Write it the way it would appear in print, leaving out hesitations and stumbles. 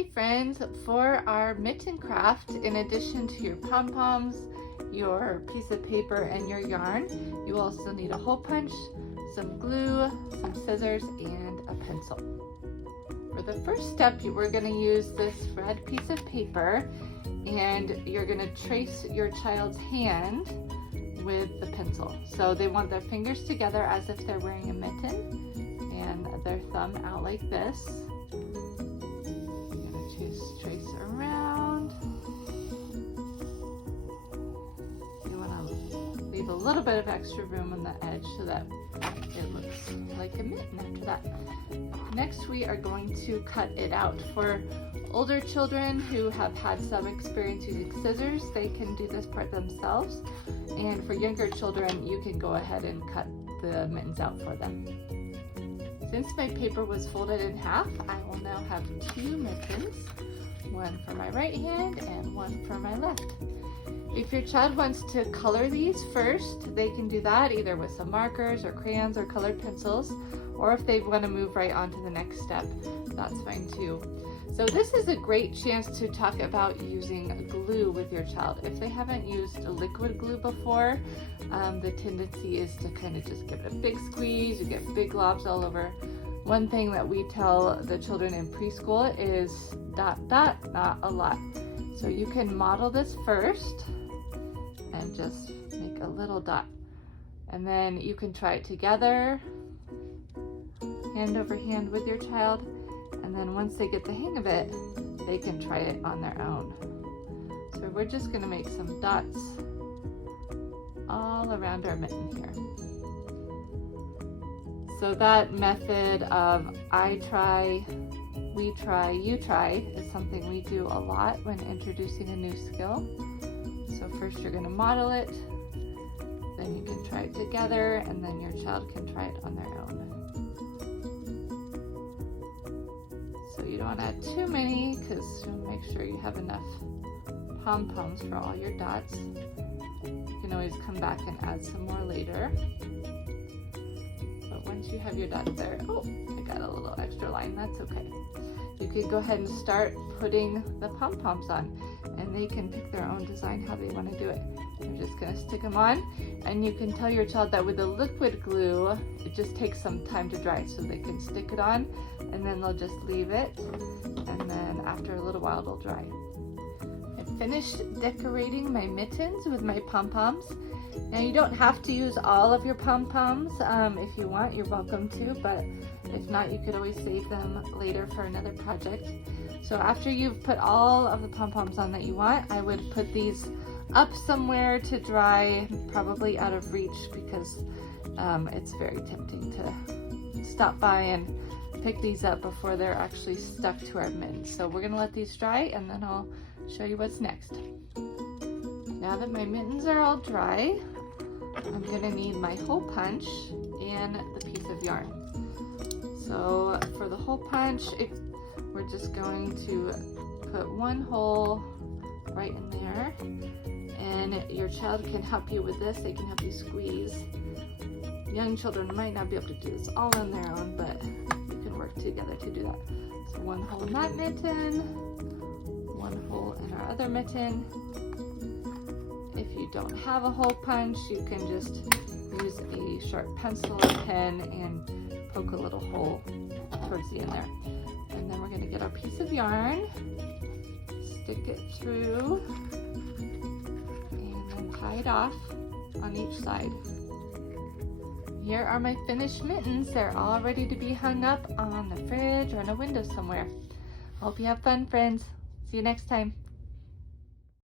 Hey friends, for our mitten craft, in addition to your pom-poms, your piece of paper, and your yarn, you also need a hole punch, some glue, some scissors, and a pencil. For the first step, we're going to use this red piece of paper, and you're going to trace your child's hand with the pencil. So they want their fingers together as if they're wearing a mitten, and their thumb out like this. Just trace around. You want to leave a little bit of extra room on the edge so that it looks like a mitten after that. Next, we are going to cut it out. For older children who have had some experience using scissors, they can do this part themselves. And for younger children, you can go ahead and cut the mittens out for them. Since my paper was folded in half, I will now have two mittens, one for my right hand and one for my left. If your child wants to color these first, they can do that either with some markers or crayons or colored pencils, or if they want to move right on to the next step, that's fine too. So this is a great chance to talk about using glue with your child. If they haven't used liquid glue before, the tendency is to kind of just give it a big squeeze, you get big globs all over. One thing that we tell the children in preschool is dot, dot, not a lot. So you can model this first and just make a little dot. And then you can try it together, hand over hand with your child. And then once they get the hang of it, they can try it on their own. So we're just going to make some dots all around our mitten here. So that method of I try, we try, you try is something we do a lot when introducing a new skill. So first you're going to model it, then you can try it together, and then your child can try it on their own. So you don't want to add too many because you'll make sure you have enough pom-poms for all your dots. You can always come back and add some more later. But once you have your dots there, oh, I got a little extra line, that's okay. You could go ahead and start putting the pom-poms on, and they can pick their own design how they want to do it. I'm just going to stick them on, and you can tell your child that with the liquid glue, it just takes some time to dry, so they can stick it on, and then they'll just leave it, and then after a little while it'll dry. I finished decorating my mittens with my pom-poms. Now you don't have to use all of your pom-poms. If you want, you're welcome to, but if not, you could always save them later for another project. So after you've put all of the pom-poms on that you want, I would put these up somewhere to dry, probably out of reach, because it's very tempting to stop by and pick these up before they're actually stuck to our mittens. So we're gonna let these dry, and then I'll show you what's next. Now that my mittens are all dry, I'm gonna need my hole punch and the piece of yarn. So for the hole punch, we're just going to put one hole right in there, and your child can help you with this. They can help you squeeze. Young children might not be able to do this all on their own, but you can work together to do that. So one hole in that mitten, one hole in our other mitten. If you don't have a hole punch, you can just use a sharp pencil or pen and poke a little hole towards the end there. And then we're going to get our piece of yarn, stick it through, and then tie it off on each side. Here are my finished mittens. They're all ready to be hung up on the fridge or in a window somewhere. Hope you have fun, friends. See you next time.